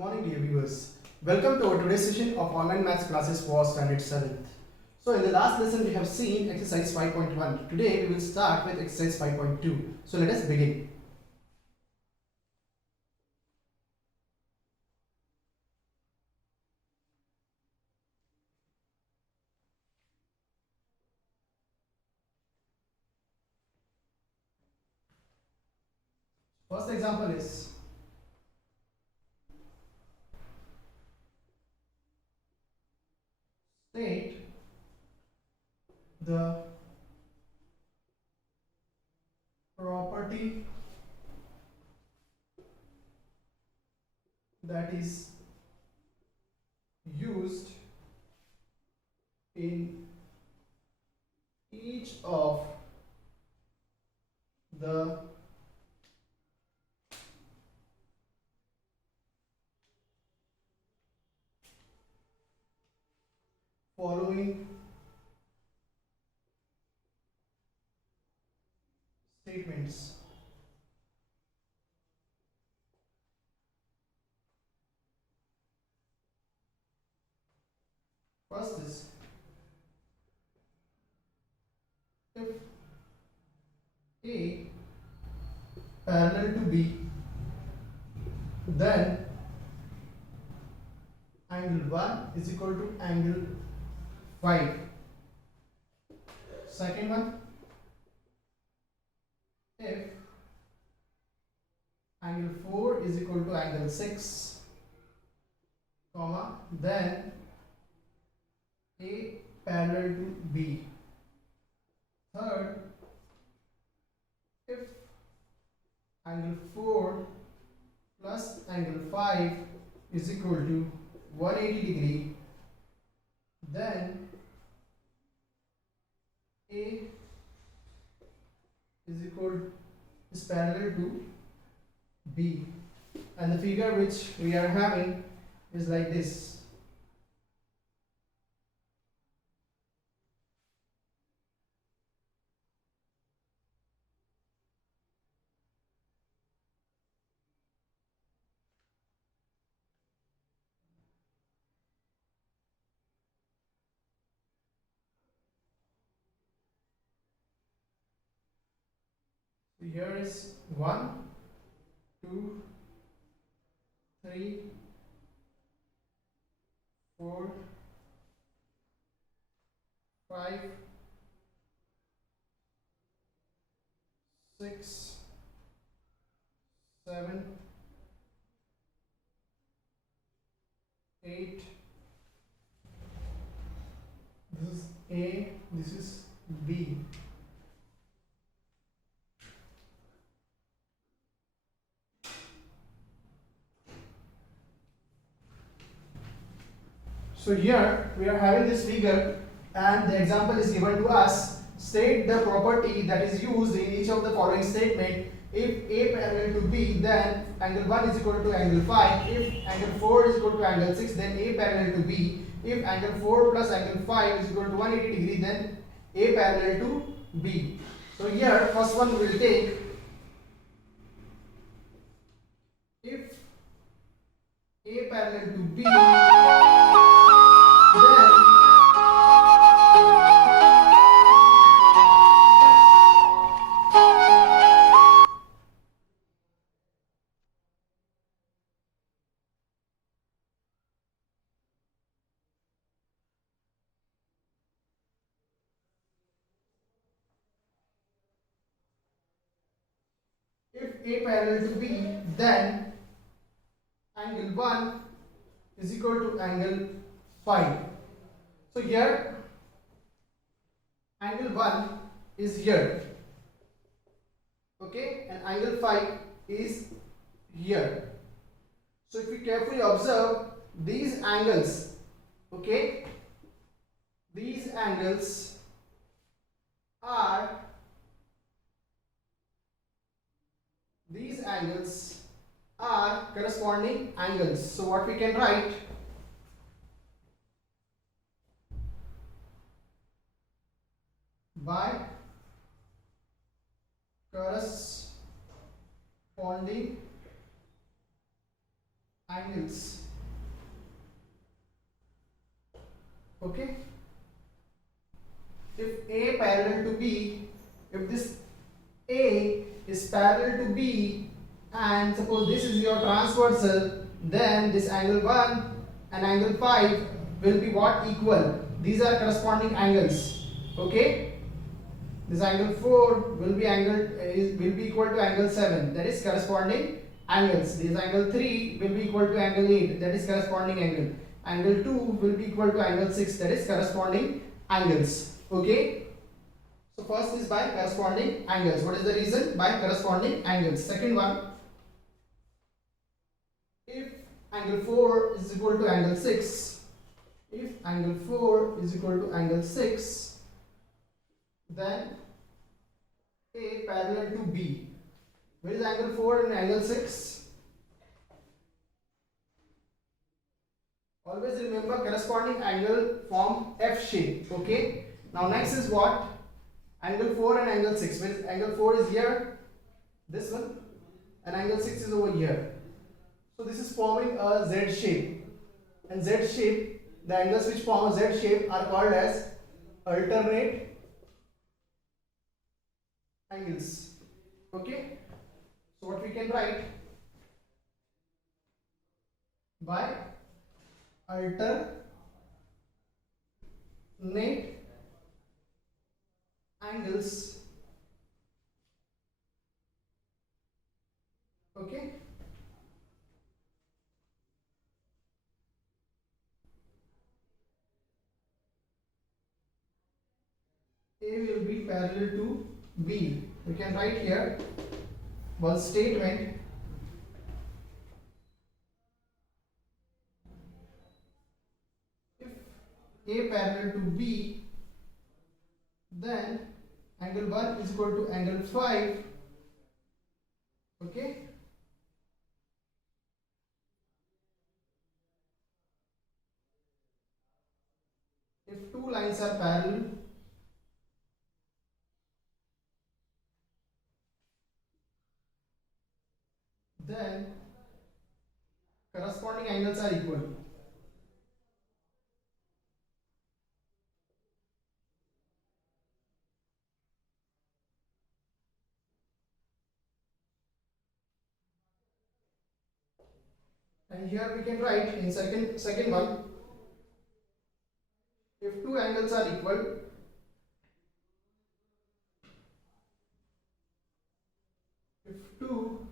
morning, dear viewers. Welcome to our today's session of online maths classes for standard 7th. So in the last lesson we have seen exercise 5.1. Today we will start with exercise 5.2. So let us begin. First example is state the property that is used in each of the following statements. First is if A parallel to B, then angle 1 is equal to angle 5. Second one, if angle 4 is equal to angle 6, comma, then A parallel to B. Third, if angle 4 plus angle 5 is equal to 180 degree, then A is parallel to B, and the figure which we are having is like this. So here is 1, 2, 3, 4, 5, 6, 7, 8. This is A, this is B. So here we are having this figure and the example is given to us. State the property that is used in each of the following statement. If A parallel to B, then angle 1 is equal to angle 5. If angle 4 is equal to angle 6, then A parallel to B. If angle 4 plus angle 5 is equal to 180 degree, then A parallel to B. So here first one we will take, if A parallel to B, if A parallel to B, then angle 1 is equal to angle 5. So here angle 1 is here, okay, and angle 5 is here. So if we carefully observe these angles, okay, these angles are corresponding angles. So what we can write, by corresponding angles. Okay, if A parallel to B, if this A is parallel to B and suppose this is your transversal, then this angle 1 and angle 5 will be what? Equal. These are corresponding angles. Okay, this angle 4 will be will be equal to angle 7, that is corresponding angles. This angle 3 will be equal to angle 8, that is corresponding angle. Angle 2 will be equal to angle 6, that is corresponding angles. Okay, so first is by corresponding angles. What is the reason? By corresponding angles. Second one, if angle 4 is equal to angle 6, if angle 4 is equal to angle 6, then A parallel to B. Where is angle 4 and angle 6? Always remember corresponding angle form F shape. Okay. Now next is what? Angle 4 and angle 6. Where is angle 4 is here, this one, and angle 6 is over here. So this is forming a Z shape. And Z shape, the angles which form a Z shape are called as alternate angles. Okay. So what we can write? By alternate angles. Okay. A will be parallel to B. We can write here one statement. If A parallel to B, then angle 1 is equal to angle 5. Okay. If two lines are parallel, then corresponding angles are equal. And here we can write in second one, if two angles are equal, if two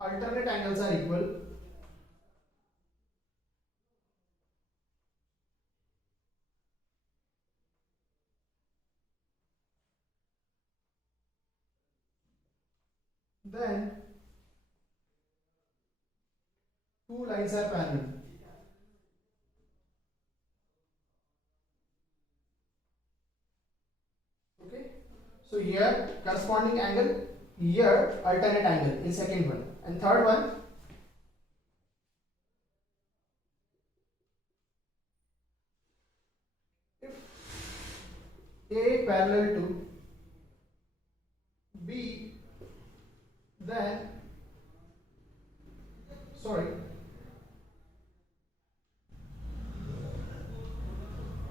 alternate angles are equal, then two lines are parallel. Okay. So here corresponding angle, here alternate angle in second one. And third one, if A parallel to B, then sorry,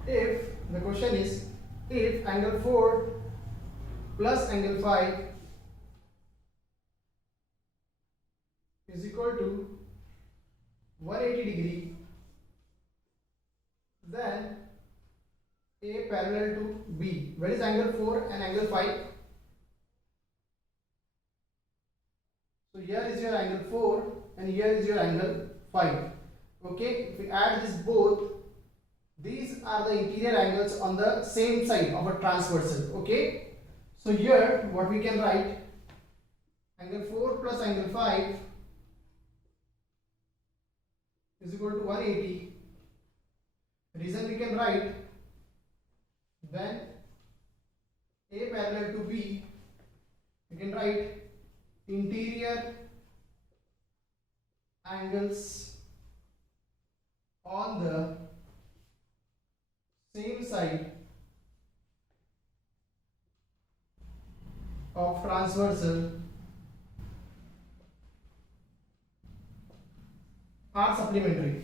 if the question is if angle 4 plus angle 5 is equal to 180 degree, then A parallel to B. Where is angle 4 and angle 5? So here is your angle 4 and here is your angle 5. Okay, if we add this both, these are the interior angles on the same side of a transversal. Okay, so here what we can write, angle 4 plus angle 5 is equal to 180. Reason we can write, when A parallel to B, we can write interior angles on the same side of transversal are supplementary.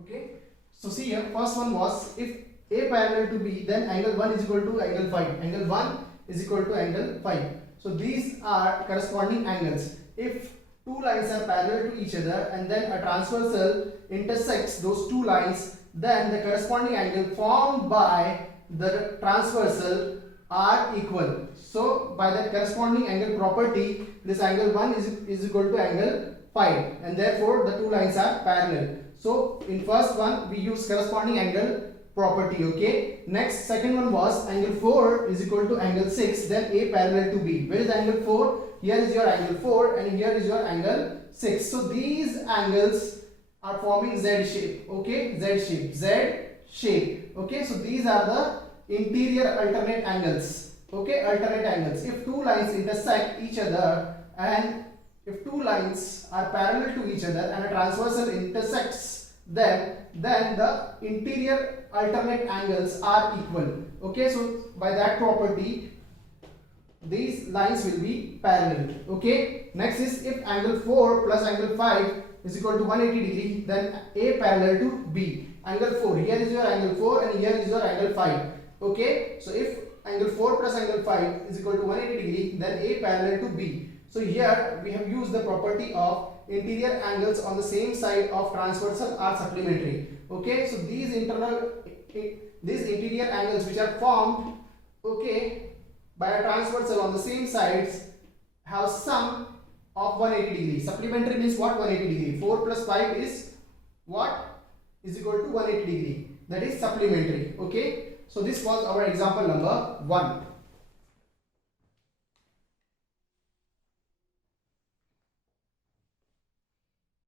Okay, so see here, first one was if A parallel to B, then angle 1 is equal to angle 5. Angle 1 is equal to angle 5. So these are corresponding angles. If two lines are parallel to each other and then a transversal intersects those two lines, then the corresponding angle formed by the transversal are equal. So by that corresponding angle property, this angle 1 is equal to angle 5, and therefore the two lines are parallel. So in first one we use corresponding angle property. Okay, next second one was angle 4 is equal to angle 6, then A parallel to B. Where is angle 4? Here is your angle 4 and here is your angle 6. So these angles are forming Z shape. Okay, Z shape. Okay, so these are the interior alternate angles. Okay, alternate angles. If two lines intersect each other, and if two lines are parallel to each other and a transversal intersects them, then the interior alternate angles are equal. Okay, so by that property these lines will be parallel. Okay, next is if angle 4 plus angle 5 is equal to 180 degree, then A parallel to B. Angle 4, here is your angle 4 and here is your angle 5. Okay, so if angle 4 plus angle 5 is equal to 180 degree, then A parallel to B. So here we have used the property of interior angles on the same side of transversal are supplementary. Okay, so these interior angles which are formed, okay, by a transversal on the same sides have sum of 180 degree. Supplementary means what? 180 degree. 4 plus 5 is what? Is equal to 180 degree. That is supplementary. Okay, so this was our example number 1.